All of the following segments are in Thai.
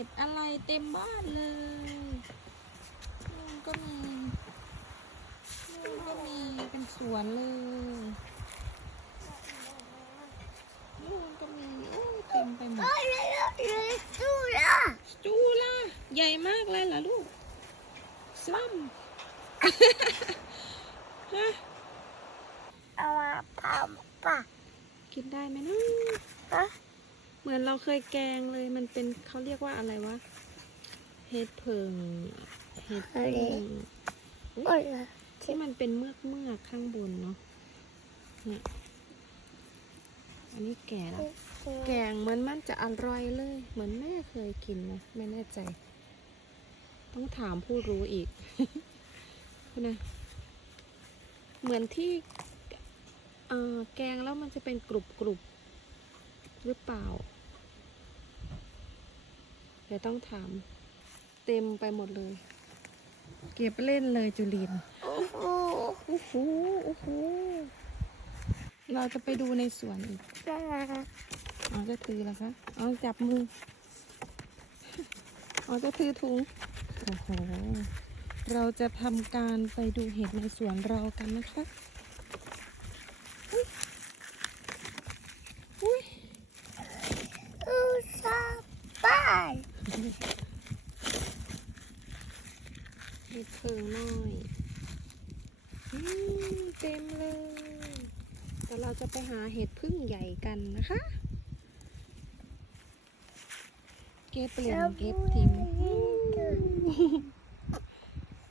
ห็ดอะไรเต็มบ้านเลยนู่นก็มีนู่นก็มีเป็นสวนเลยนู่นก็มีโอ้ยเต็มไปหมดดูละสตูล่ะใหญ่มากเลยเหรอลูกสลัมฮะเอามาทำปะกินได้ไหมนะฮะ เหมือนเราเคยแกงเลยมันเป็นเขาเรียกว่าอะไรวะ เห็ดเพิงเห็ดเพิงที่มันเป็นเมือกเมือกข้างบนเนาะเนี่ยอันนี้แก่แล้วแกงเหมือนมันจะอร่อยเลย เหมือนแม่เคยกินนะไม่แน่ใจ ต้องถามผู้รู้อีกนะเหมือนที่แกงแล้วมันจะเป็นกรุบกรุบๆหรือเปล่า เดี๋ยวต้องถาม เต็มไปหมดเลย เก็บเล่นเลยจุลินโอ้โหโอ้โหโอ้โหเราจะไปดูในสวนอีกน่ารักอ๋อจะถือเหรอคะอ๋อจับมืออ๋อจะถือถุงโอ้โหเราจะทำการไปดูเห็ดในสวนเรากันนะคะอุ๊ยอุ้ย อุซาบ้าน เห็ดเพิงน้อยอืมเต็มเลยแต่เราจะไปหาเห็ดพึ่งใหญ่กันนะคะ เก็บเหลี่ยมเก็บทิม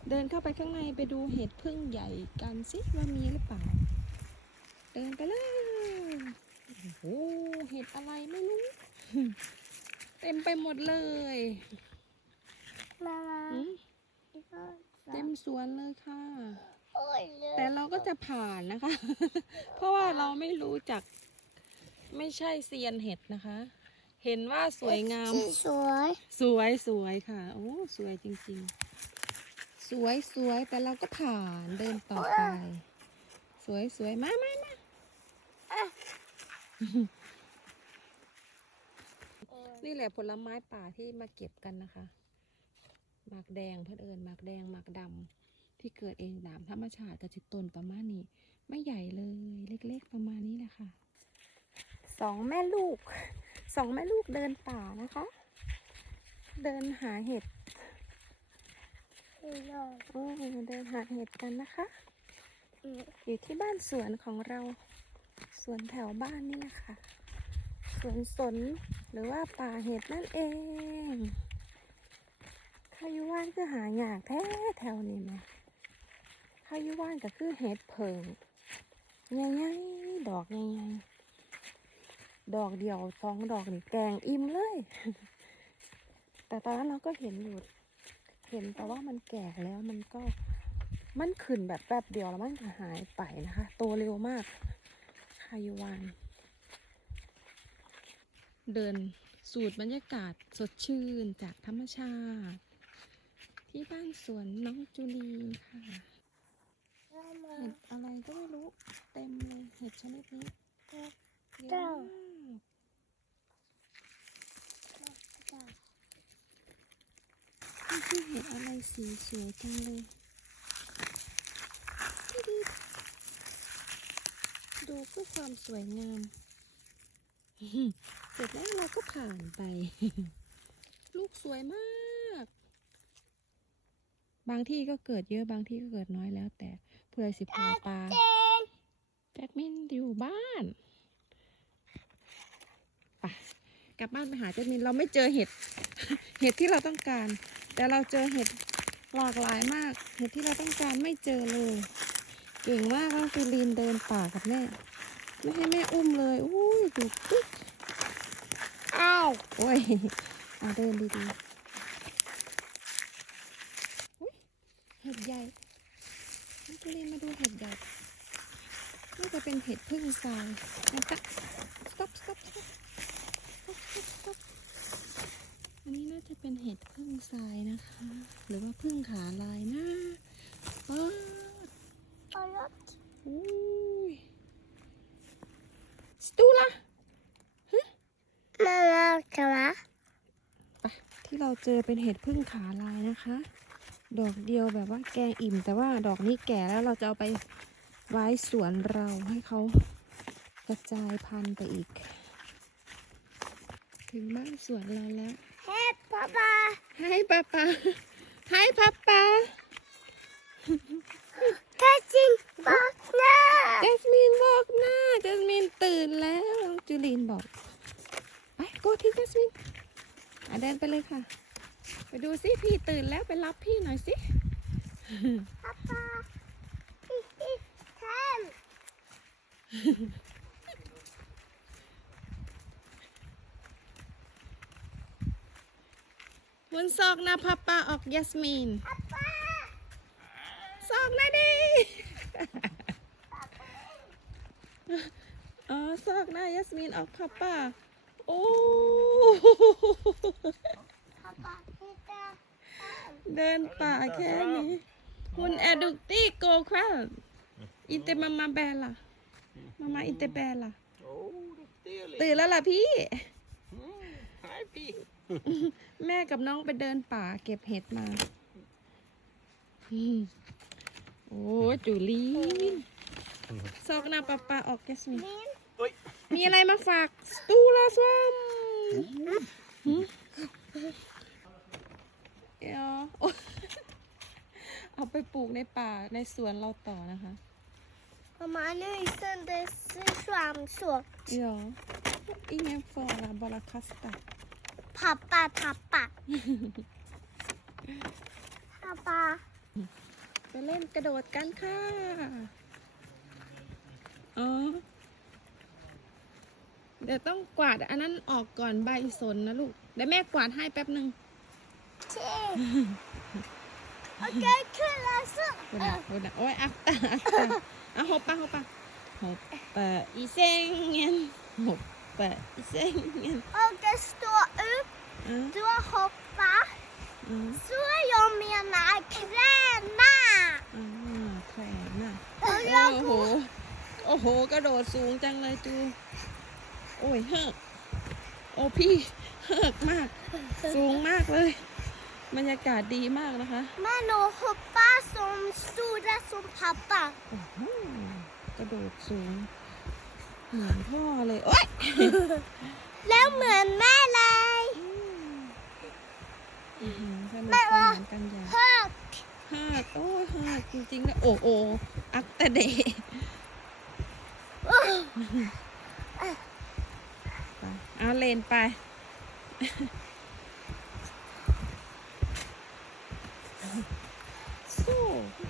เดินเข้าไปข้างในไปดูเห็ดพึ่งใหญ่กันสิว่ามีหรือเปล่า เดินไปเลยโอ้โหเห็ดอะไรไม่รู้ เต็มไปหมดเลยน่ารักอืมเต็มสวนเลยค่ะ โอ้ยเลยแต่เราก็จะผ่านนะคะ เพราะว่าเราไม่รู้จัก ไม่ใช่เซียนเห็ดนะคะ เห็นว่าสวยงาม สีสวยสวยสวยค่ะ โอ้สวยจริงๆ สวยสวยแต่เราก็ผ่านเดินต่อไป สวยสวยมามามา นี่แหละผลไม้ป่าที่มาเก็บกันนะคะหมากแดงเพื่อนเอิญหมากแดงหมากดำที่เกิดเองตามธรรมชาติกับจิตตนประมาณนี้ ไม่ใหญ่เลยเล็ก ๆ ประมาณนี้แหละค่ะสองแม่ลูกสองแม่ลูกเดินป่านะคะ เดินหาเห็ดโอ้เดินหาเห็ดกันนะคะอยู่ที่บ้านสวนของเราสวนแถวบ้านนี่นะคะ วนสนหรือว่าป่าเห็ดนั่นเองข้ายุว่านคือหายากแท้แถวนี้ไหมข้ายุว่านก็คือเห็ดเพิงใหญ่ๆดอกใหญ่ๆดอกเดียวสองดอกนี่แกงอิ่มเลย แต่ตอนนั้นเราก็เห็นอยู่เห็นแต่ว่ามันแก่แล้วมันก็มันขึ้นแบบแป๊บเดียวแล้วมันก็หายไปนะคะ โตเร็วมากคายุวาน เดินสูดบรรยากาศสดชื่นจากธรรมชาติ ที่บ้านสวนน้องจูลีค่ะ เห็ดอะไรก็ไม่รู้ เต็มเลยเห็ดชนิดนี้เยอะเจ้ามากนี่คือเห็ดอะไรสีสวยจังเลยดูเพื่อความสวยงาม เสร็จแล้วเราก็ผ่านไป ลูกสวยมาก บางที่ก็เกิดเยอะบางที่ก็เกิดน้อยแล้ว แต่เพื่อสิพอปลาเจนแจ็คมินอยู่บ้านไปกลับบ้านไปหาแจ็คมินเราไม่เจอเห็ด เห็ดที่เราต้องการ แต่เราเจอเห็ดหลากหลายมาก เห็ดที่เราต้องการไม่เจอเลยเก่งมากน้องจูลีนเดินป่ากับแม่ไม่ให้แม่อุ้มเลย อุ้ยดูปึ๊ก โอ้ยเอาเดินดีๆอุ๊ยเห็ดใหญ่น้องจูลีนมาดูเห็ดใหญ่น่าจะเป็นเห็ดพึ่งทรายนะจ๊ะ stop stop stop stop stop stop อันนี้น่าจะเป็นเห็ดพึ่งทรายนะคะ หรือว่าพึ่งขาลายนะป๊าดเอารถอุ้ยสตูล่ะ น่ารักจังวะไปที่ที่เราเจอเป็นเห็ดพึ่งขาลายนะคะ ดอกเดียวแบบว่าแกงอิ่ม แต่ว่าดอกนี้แก่แล้วเราจะเอาไปไว้สวนเราให้เขากระจายพันธุ์ไปอีก ถึงบ้านสวนเราแล้วเฮ้ป๊าป๊าให้ป้าป้าให้ป้าป้าถ้าจริงบอกนะ เจสมินบอกหน้าเจสมินตื่นแล้วน้องจูลีนบอก ไปโกที่เจสมินอะเดินไปเลยค่ะ ไป ดูสิพี่ตื่นแล้วไปรับพี่หน่อยสิป๊าป๊าพี่พี่แทมคุณซอกหน้าป้าป้าออกยัสมินป๊าป๊าซอกหน้าดิอ๋อซอกหน้ายัสมินออกป้าป้าโอ้ป๊าป๊าพี่ตา เดินป่าแค่นี้ คุณแอดุกตี้โกคราอินเตมามาแบลล่ะ มามาอินเตแบลล่ะ Oh, det är det. ตื่นแล้วล่ะพี่ Hej, Pi. แม่กับน้องไปเดินป่าเก็บเห็ดมาอืมโอ้จูลีนซอกหน้าปะปาออกแกสมินมิน Oj. มีอะไรมาฝาก สตูลาสวัมหืม เดี๋ยวโอ๊ยเอาไปปลูกในป่าในสวนเราต่อนะคะ Mamma, nu är söndags svansår. Ja. Ingen fara, bara kasta. Pappa, pappa. pappa. ไปเล่นกระโดดกันค่ะอ๋อเดี๋ยวต้องกวาดอันนั้นออกก่อนใบสนนะลูกเดี๋ยวแม่กวาดให้แป๊บหนึ่ง Okej, okay, kul alltså. คุณอะคุณอะโอ้ยอักตาอักตาอะหอบปะหอบปะหอบปะอีเซงเงี้ยหอบปะอีเซงเงี้ย Och det står upp, อะ då hoppa. อะ Så jag menar träna. อ่าแขนน่ะ Och โอ้ jag โห går โอ้โหกระโดดสูงจังเลยจูโอ้ยเฮิกโอ้พี่เฮิกมาก สูงมากเลย บรรยากาศดีมากนะคะ Men att hoppa som stora som pappa. โอ้โหกระโดดสูงเหมือนพ่อเลยโอ๊ยแล้วเหมือนแม่เลยอื้อหือสนุกแม่สว่านานกันอย่างเพิกฮากโอ้ยฮากจริงๆแล้วโอ้โออักตะเดะไปเอาเลนไป สู้